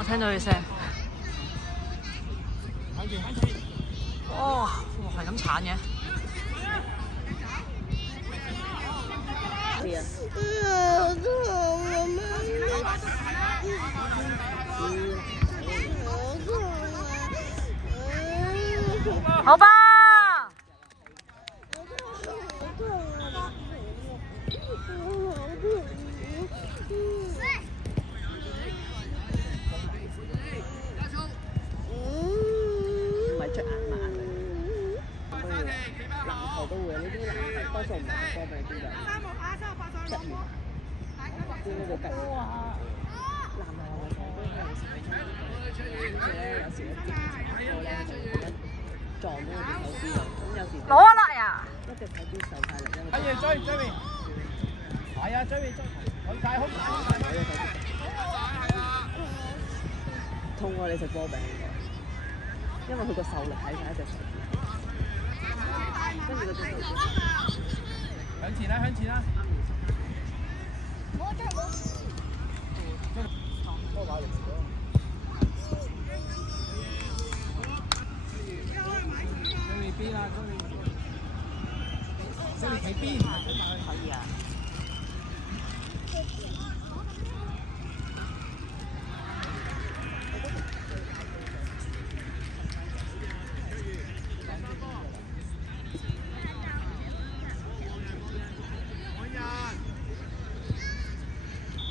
我聽到佢聲。哇！係咁鏟嘅。好吧。都會呢啲籃球多數唔係波俾邊個？執完，邊個就計？籃球都係有時一接波咧就一撞到個手邊度，咁有時攞啦呀！一直睇啲手太力，因為哎呀追面，係啊追好大，痛過你食波餅因為佢個手力喺晒一隻手邊。向前啦！多把力追你邊啦，追你企邊，可以啊。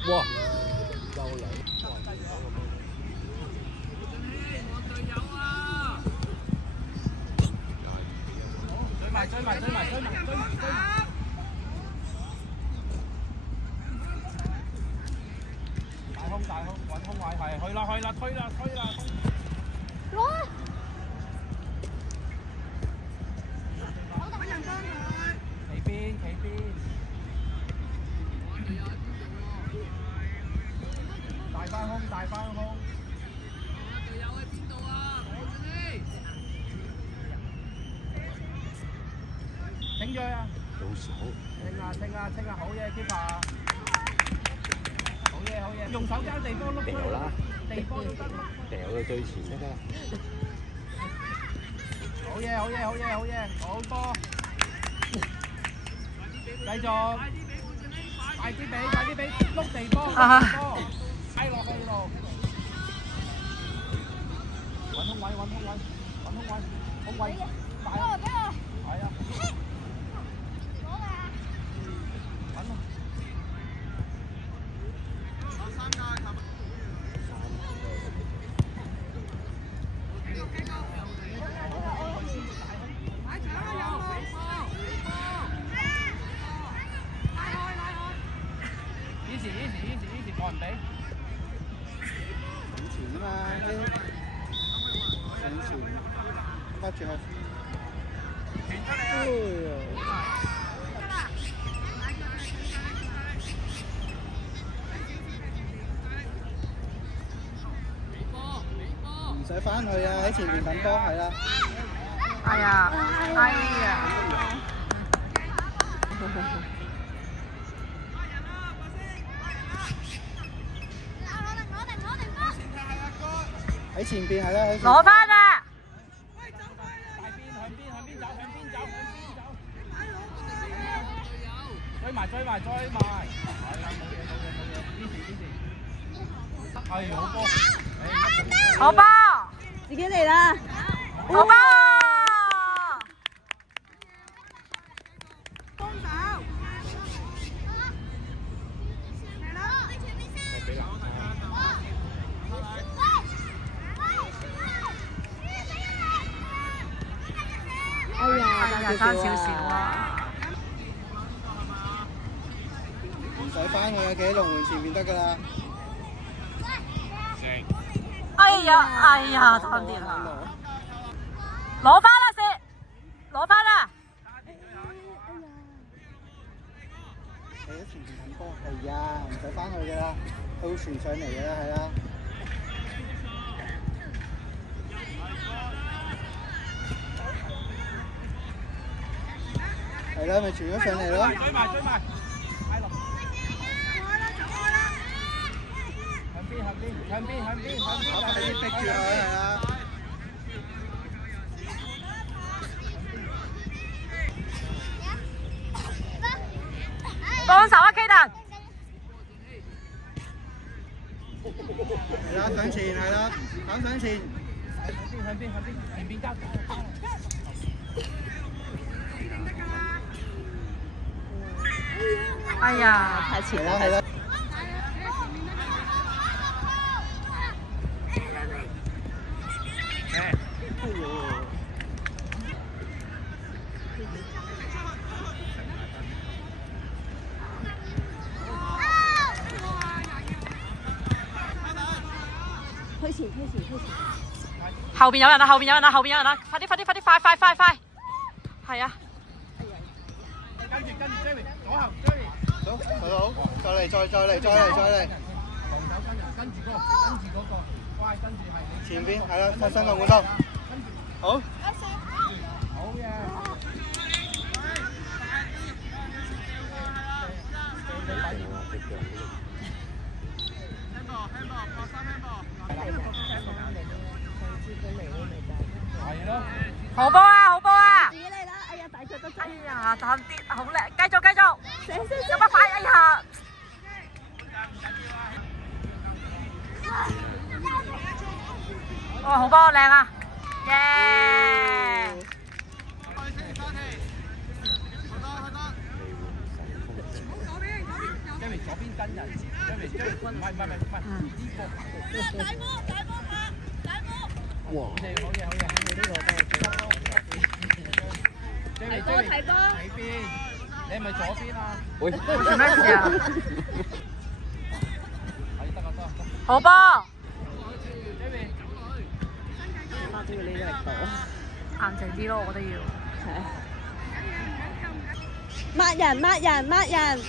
哇！又嚟！追埋！大空，揾空位係去啦，推啦！攞！企邊！大翻空！隊友喺邊度啊？頂咗啊！清啊！好嘢 ，keeper！ 好嘢！用手交地波碌掉啦！地波都得。掉到最前得啦！好嘢！好波！繼續！快啲俾！碌地波！拉落去度！揾空位！空位！大啊！係啊！easy 冇人俾。上前啊嘛，上前，bắt住佢。傳出嚟唔使翻去啊，喺前面等波係啦。哎呀！喺前邊係啦，喺攞翻啊！向邊走！追埋！係啦，冇嘢，easy。係好波，好波！自己嚟啦！好波！爭少少啊！唔使翻去啊，企喺龍門前面得㗎啦。哎呀，差啲啦！攞翻啦，攞翻啦！喺前面等波，係呀，唔使翻去㗎啦，佢會傳上嚟㗎啦，係啦。係啦，咪傳咗上嚟咯。追埋，快落。向邊，向邊向邊向邊，快啲逼住佢係啦！幫手啊 Kaden！係啦，上前係啦，等上前。向邊前邊交。哎呀，太前啦，係啦。推前。後邊有人啦，後邊有人啦，快啲，快！係啊，跟住 Jerry， 左後 Jerry。好，再嚟。防守跟住嗰個，乖，跟住係你。前邊係啦，新個管道。好。好嘅。係咯。好波啊！自己嚟啦！哎呀，大腳得滯。哎呀，爭啲，好叻，繼續，有乜快？哎呀！哇，好波，靚啊！耶！ Jerry 左邊跟人 ，Jerry 唔係，哇！好嘢，睇波。睇邊？你係咪左邊啊？喂，做咩事啊？係得。好波！ Jerry， 媽都要呢個力度。硬淨啲咯，我覺得要。係。抹人。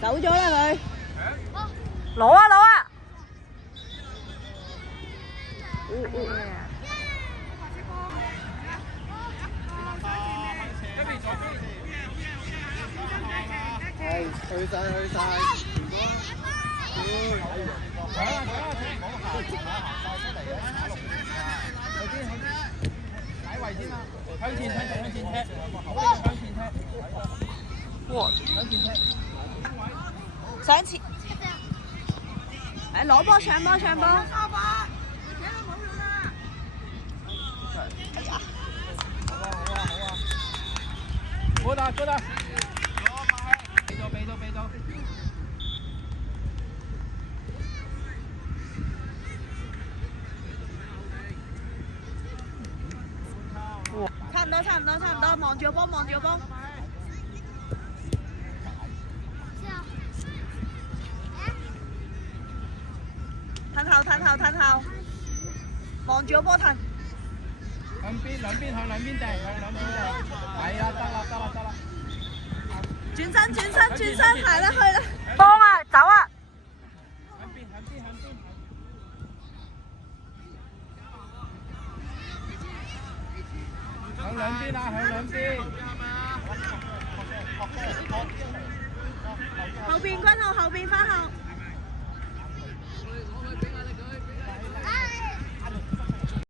走咗啦佢。攞啊！Jerry 左邊。係，去晒。擺位先啦，向前踢，哇！上前。誒，攞波上波。好啊！俾到。差唔多，望住個波。褪後，望住個波褪。兩邊掟，係啦，得啦。轉身，行啦去啦。幫啊，走啊！向邊？向兩邊。後邊君後，後邊翻後。